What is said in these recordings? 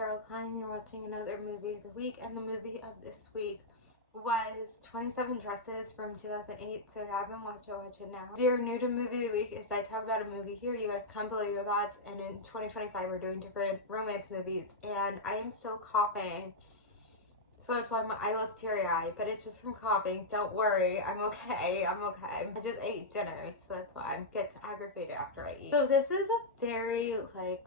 Sarah Klein. You're watching another movie of the week, and the movie of this week was 27 Dresses from 2008, so if you haven't watched it, watch it now. If you're new to movie of the week, as I talk about a movie here, you guys comment below your thoughts, and in 2025 we're doing different romance movies, and I am still coughing, so that's why I look teary-eyed, but it's just from coughing. Don't worry, I'm okay, I just ate dinner, so that's why I get aggravated after I eat. So this is a very, like,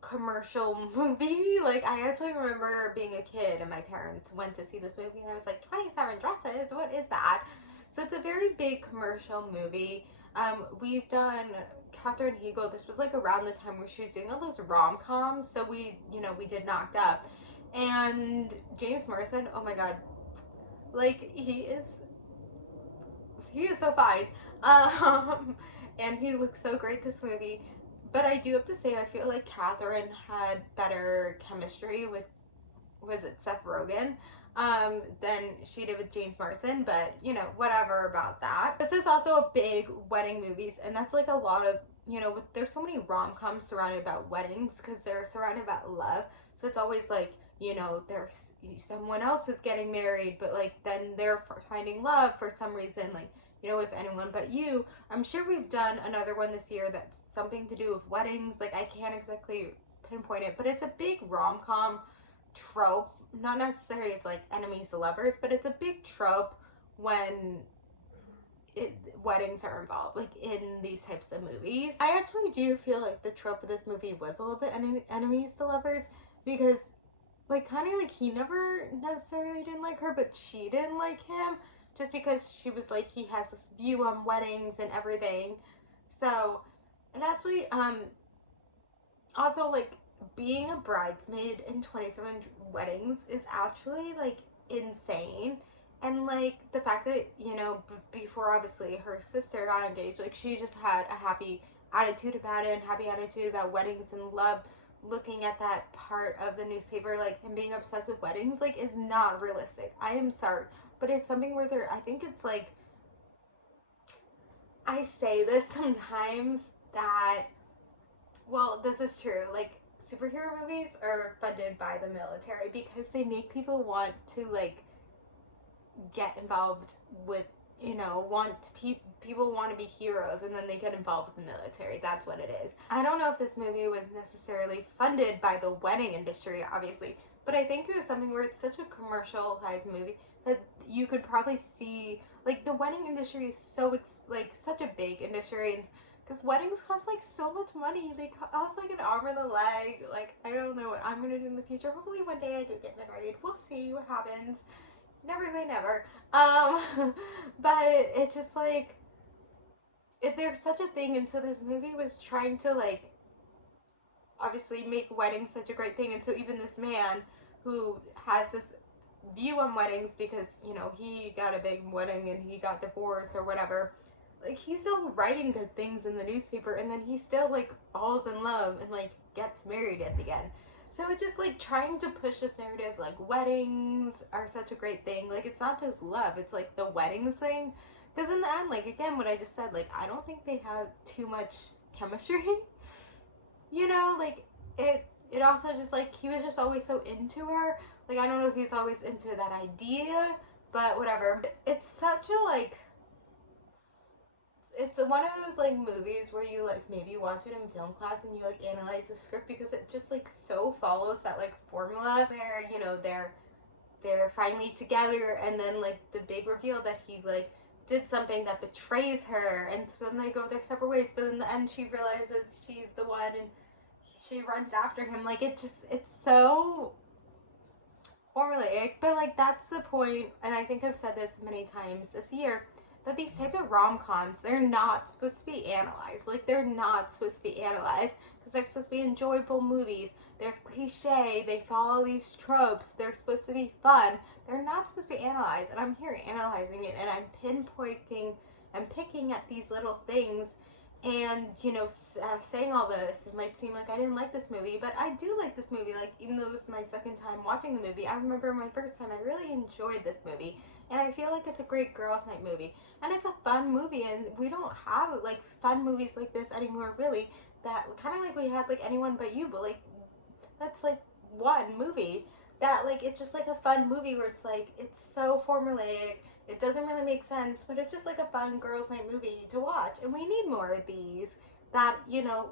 commercial movie. Like, I actually remember being a kid and my parents went to see this movie and I was like, 27 Dresses, what is that? So it's a very big commercial movie. We've done Katherine Heigl. This was like around the time where she was doing all those rom-coms, so we did Knocked Up. And James Marsden, oh my god, like, he is so fine. And he looks so great this movie. But I do have to say, I feel like Katherine had better chemistry with, was it Seth Rogen, than she did with James Marsden, but, you know, whatever about that. This is also a big wedding movies, and that's like a lot of, you know, there's so many rom-coms surrounded about weddings, because they're surrounded about love, so it's always like, you know, there's someone else is getting married, but like, then they're finding love for some reason, like, you know, If Anyone But You. I'm sure we've done another one this year that's something to do with weddings. Like, I can't exactly pinpoint it, but it's a big rom-com trope. Not necessarily it's like enemies to lovers, but it's a big trope when weddings are involved, like in these types of movies. I actually do feel like the trope of this movie was a little bit enemies to lovers, because like, kind of like, he never necessarily didn't like her, but she didn't like him, just because she was like, he has this view on weddings and everything. So, and actually, also, like, being a bridesmaid in 27 weddings is actually, like, insane. And, like, the fact that, you know, before, obviously, her sister got engaged, like, she just had a happy attitude about it, and happy attitude about weddings and love. Looking at that part of the newspaper, like, and being obsessed with weddings, like, is not realistic. I am sorry, but it's something where I think it's like, I say this sometimes that, well, this is true, like, superhero movies are funded by the military because they make people want to, like, get involved with, you know, people want to be heroes, and then they get involved with the military. That's what it is. I don't know if this movie was necessarily funded by the wedding industry, obviously, but I think it was something where it's such a commercialized movie that you could probably see, like, the wedding industry is so, like, such a big industry, and because weddings cost, like, so much money. They cost, like, an arm and a leg. Like, I don't know what I'm gonna do in the future. Hopefully one day I do get married. We'll see what happens. Never say never. But it's just like, if there's such a thing, and so this movie was trying to, like, obviously make weddings such a great thing, and so even this man who has this view on weddings because, you know, he got a big wedding and he got divorced or whatever, like, he's still writing good things in the newspaper, and then he still, like, falls in love and, like, gets married at the end. So it's just, like, trying to push this narrative, like, weddings are such a great thing. Like, it's not just love, it's, like, the weddings thing. Because in the end, like, again, what I just said, like, I don't think they have too much chemistry. You know, like, it also just, like, he was just always so into her. Like, I don't know if he's always into that idea, but whatever. It's such a, like, it's one of those, like, movies where you, like, maybe watch it in film class and you, like, analyze the script, because it just, like, so follows that, like, formula where, you know, they're finally together, and then, like, the big reveal that he, like, did something that betrays her, and so then they go their separate ways, but in the end she realizes she's the one, and she runs after him. Like, it's so formulaic, but, like, that's the point, and I think I've said this many times this year, that these type of rom-coms, they're not supposed to be analyzed. Like, they're not supposed to be analyzed, because they're supposed to be enjoyable movies. They're cliche, they follow these tropes, they're supposed to be fun. They're not supposed to be analyzed, and I'm here analyzing it, and I'm pinpointing and picking at these little things, and, you know, saying all this, it might seem like I didn't like this movie, but I do like this movie. Like, even though it was my second time watching the movie, I remember my first time, I really enjoyed this movie, and I feel like it's a great girls' night movie, and it's a fun movie, and we don't have, like, fun movies like this anymore, really, that kind of like we had, like, Anyone But You, but, like, that's, like, one movie that like it's just like a fun movie where it's like it's so formulaic, it doesn't really make sense, but it's just like a fun girls night movie to watch, and we need more of these that, you know,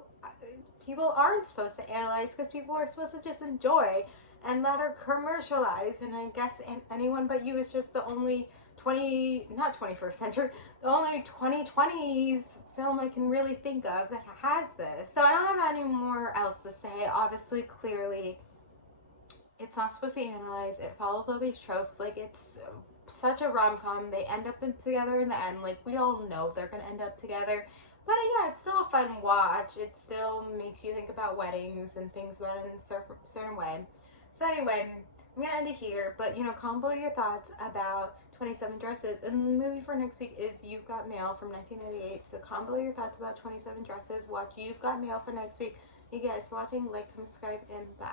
people aren't supposed to analyze because people are supposed to just enjoy, and that are commercialized. And I guess Anyone But You is just the only 20 not 21st century, the only 2020s film I can really think of that has this. So I don't have any more else to say. Obviously, clearly, it's not supposed to be analyzed. It follows all these tropes. Like, it's such a rom-com. They end up together in the end. Like, we all know they're gonna end up together. But yeah, it's still a fun watch. It still makes you think about weddings and things about it in a certain way. So anyway, I'm gonna end it here. But, you know, comment below your thoughts about 27 Dresses. And the movie for next week is You've Got Mail from 1998. So comment below your thoughts about 27 Dresses. Watch You've Got Mail for next week. Thank you guys for watching. Like, comment, subscribe, and bye.